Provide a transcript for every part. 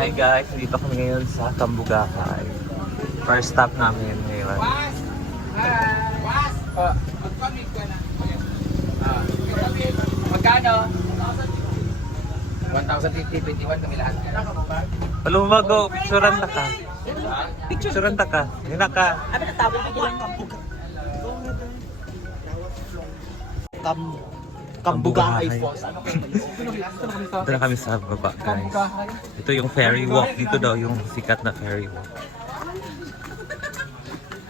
Hi guys, dito kami ngayon sa Cambugakay. First stop namin ngayon. Magkano? 1,050, 21 kami lahat. Palumago, picturean ta ka. Picturean ta ka. Hina ka. Ano na tawag ko lang Cambugakay Falls. Ano kayo? Dito na kami sa baba guys. Ito yung ferry walk. Dito daw yung sikat na ferry walk.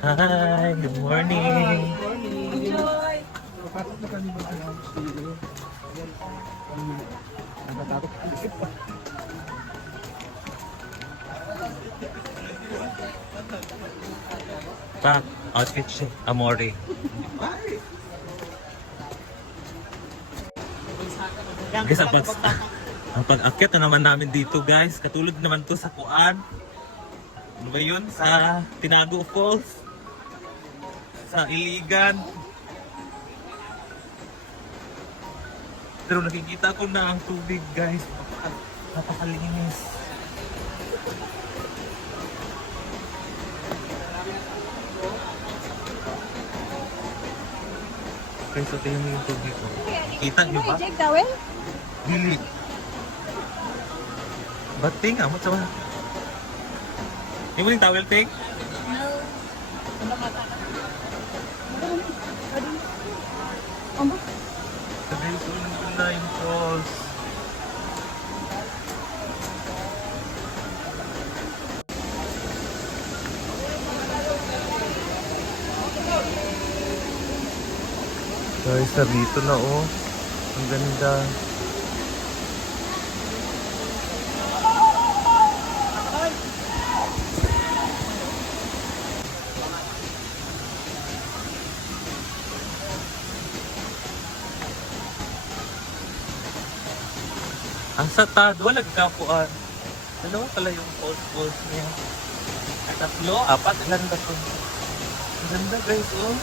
Hi, good morning. Pa, outfit siya. Amore. Guys, ang pag-akyat na naman namin dito guys, katulad naman to sa Kuan. Ano ba yun? Sa Tinago Falls. Sa Iligan. Pero nakikita ko na ang tubig guys. Napakalinis. Guys, so tingnan mo yung tubig ko. Kita nyo ba? Jake Dawel? Dili. Bating, amot sa mga. Yung mo yung towel, Ting? Sabi ko na yung falls. Guys, dito na oh. Ang ganda. Ang satad, wala kapuan. Dalawa pala yung falls niya. Tatlo, apat, ilan ba ito? Ang ganda guys, oh.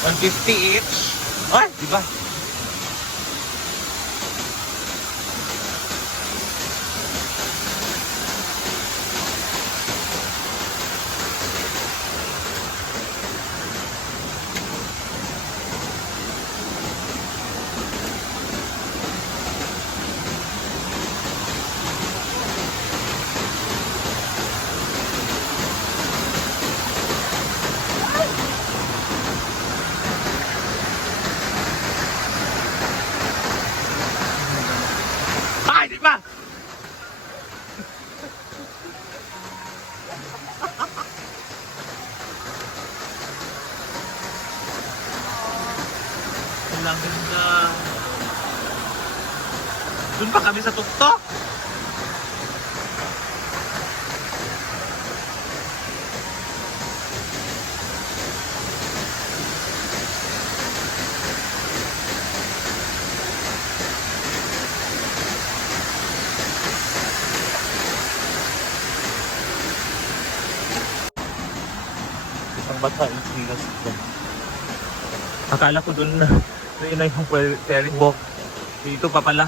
$150 each. Ay, di ba? Ay, di ba? Ang ganda. Doon pa kami sa tuktok. Isang bata yung silas ko. Akala ko doon na yun na yung ferry walk. Dito pa pala.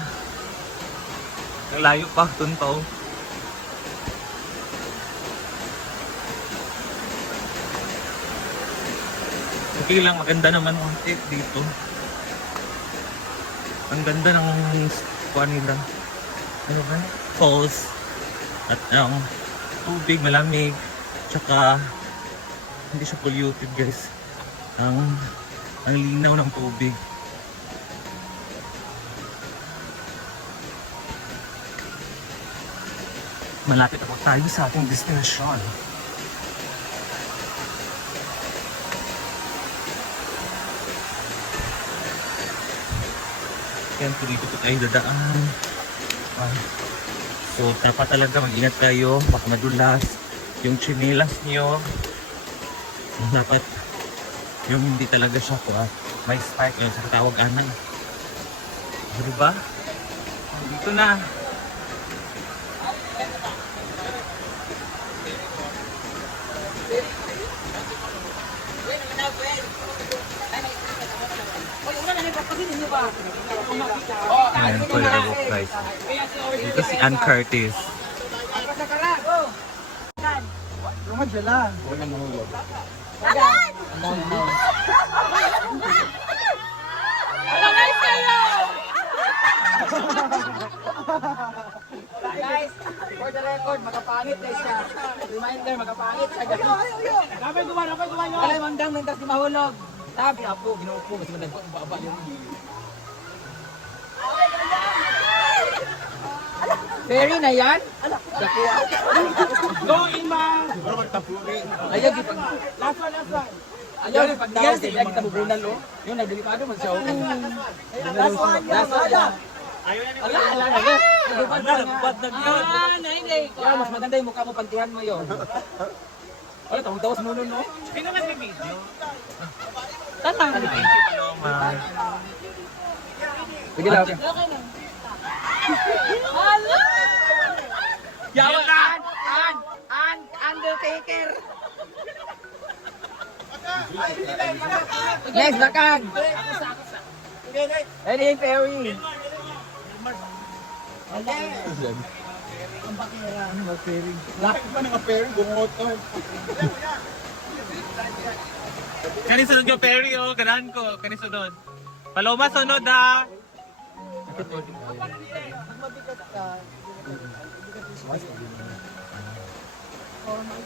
Ang layo pa, doon pa oh. Okay lang, maganda naman ang dito. Ang ganda ng kuha nila. Ano ba? Falls. At ang tubig malamig. Tsaka hindi siya polluted guys. Ang linaw ng tubig. Malapit ako tayo sa ating destination. Yan, dito po tayo dadaan. So, dapat talaga mag-ingat tayo, baka madulas. yung chinilas niyo, dapat yung hindi talaga siya may spike yun sa tawag anan. Diba? Dito na. Ayan po yung price. Dito si Ann Curtis. Rumad sila. Guys, for the record, magkapangit na siya. Reminder, magkapangit siya. Kapay guman yun. Kalay manggang nang tas di mahulog. Sabi, apo, ginuupo. Kasi baba yun. Ferry na yan? Go, Ima! Ayaw, gipag... Last one. Ayaw, gipag daw. Ayaw, gipag tabubunan, lo. Yun, nagdelikado man siya. Last one. Nagubad na yun. Kaya mas maganda yung mukha mo, pantihan mo yun. Ano, tawag-tawas mo nun, no? Sino mas may video? Tanang. Thank you, Paloma. Sige lang. Yawan! Undertaker! Next, bakag! Eddie and Perry! Lapit pa ng appearing, bungot to. Kani sunod yung Perry, oh. Ganahan ko. Kani sunod. Paloma, sunod, ha.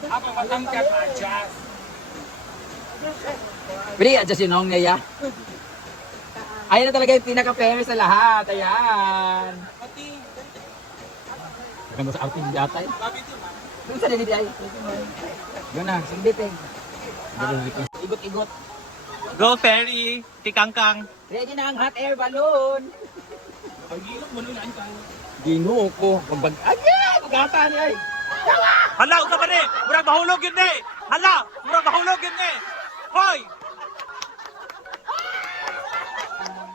Ako matangkat, adjust! Pwede adjust yun nung niya. Ayan na talaga yung pinaka-fair sa lahat. Ayan. Ganda sa outing yata eh. Doon sa DVD ay. Yun na, sinditing. Igot-igot. Go, Perry. Tikangkang. Ready na ang hot air balloon. Ginoo ko. Magata niya ay. Hala, usa pa ni. Murag mahulog yun ni. Hala, murag mahulog yun ni. Hoy!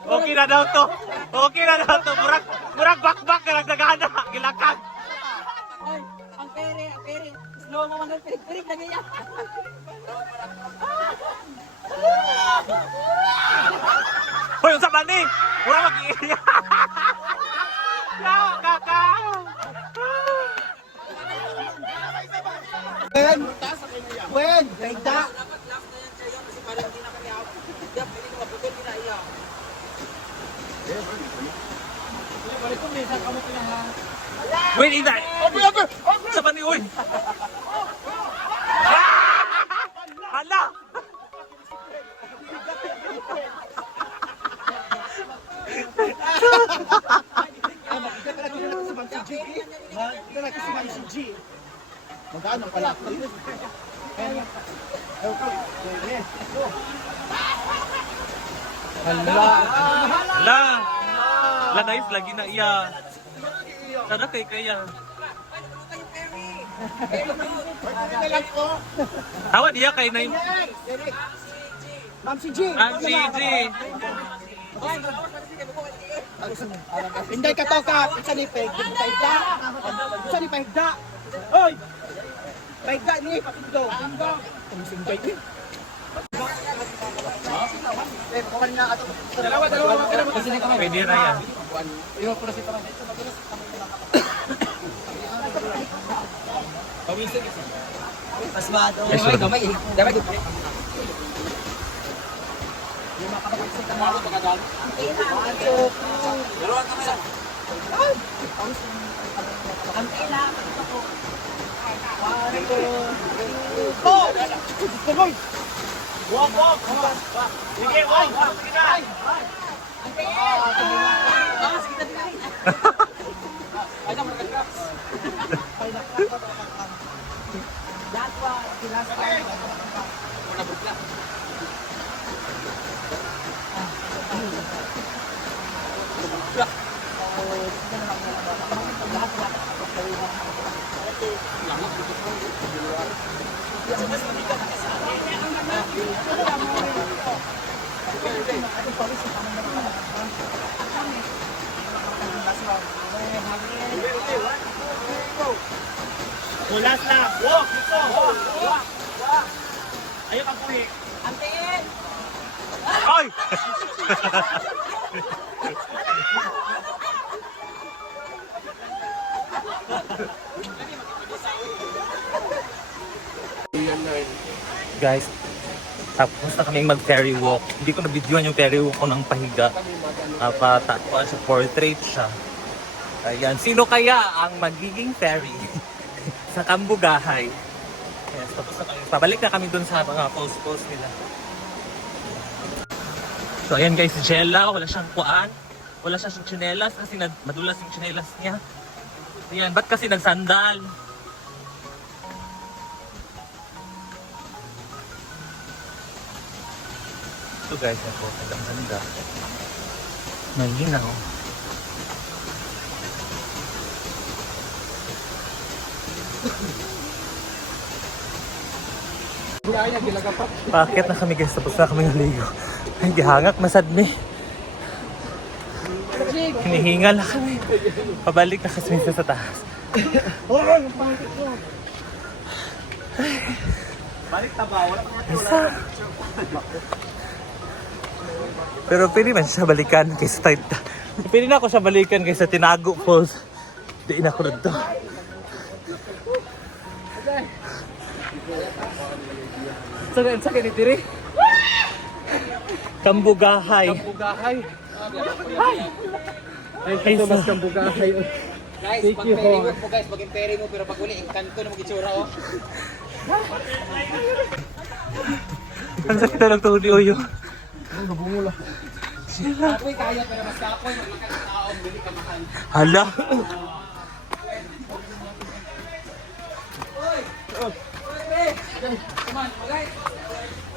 Okay na daw to. Okay na daw to. Murag bakbak ka nagdagana. Gilakag. Ay, ang pere. Slow mo man ang pirig-pirig na ganyan. Hoy, unsa man ni? Murag mag-iiya. Kakao. Wen, kaita. Wait, Ida. Sa pa ni, uy. Hala. Magkano pala? Hala. Hala, nice. Lagi na iya. Sana kay kaya. Tawad iya kay Nay. Ma'am si G. Ang CG. Hindi ka to ka. Isa ni Paigda. Isa ni Paigda. Hoy! Paigda ni Paigdo. Kumisinggay ni. Pwede na yan. Pasmado. Damay. Kulas na. Walk! Ayaw ka puhi. Antiin! Ay! Guys, tapos na kaming mag-ferry walk. Hindi ko na-videoan yung ferry walk ko ng pahiga. Patatuan sa portrait siya. Ayan, sino kaya ang magiging ferry sa Kambugahay? Yes, tapos na kami. Pabalik na kami dun sa mga post-post nila. So ayan guys, si Jella, wala siyang kuan. Wala siyang tsinelas kasi madulas yung tsinelas niya. Ayan, ba't kasi nagsandal? Ito guys, ako, ang ganda. Malinaw. Paakit na kami guys, tapos na kami naligo. Ay, gihangak, masad ni. Hinihingal na kami. Pabalik na kasi sa taas. Balik taba, wala pa nga Isa. Pero pwede man siya balikan kaysa tight. Pwede na ako siya balikan kaysa Tinago Falls. Diin ako na to. Sa ni diri. Kambugahay. Bugahay. Ay, Ay, ito mas sa- kambugahay. Guys, Thank pag you, ferry Hon. mo po guys, maging ferry mo, pero pag uli, engkanto na mag-itsura oh. Ang sakit na lang to ni Oyo. Ako'y kaya, pero mas kapoy, maglakas ng taong, bili ka mahal. Hala. Come on, guys.